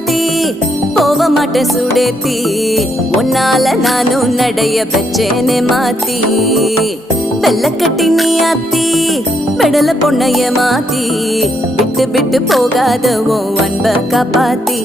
மாத்தி போக மாட்டேன் சுடேத்தி உன்னால நானும் நடைய பெச்சேனே மாத்தி வெள்ளக்கட்டி நீ ஆத்தி பெடல பொண்ணைய மாத்தி விட்டு விட்டு போகாத உன் அன்ப காப்பாத்தி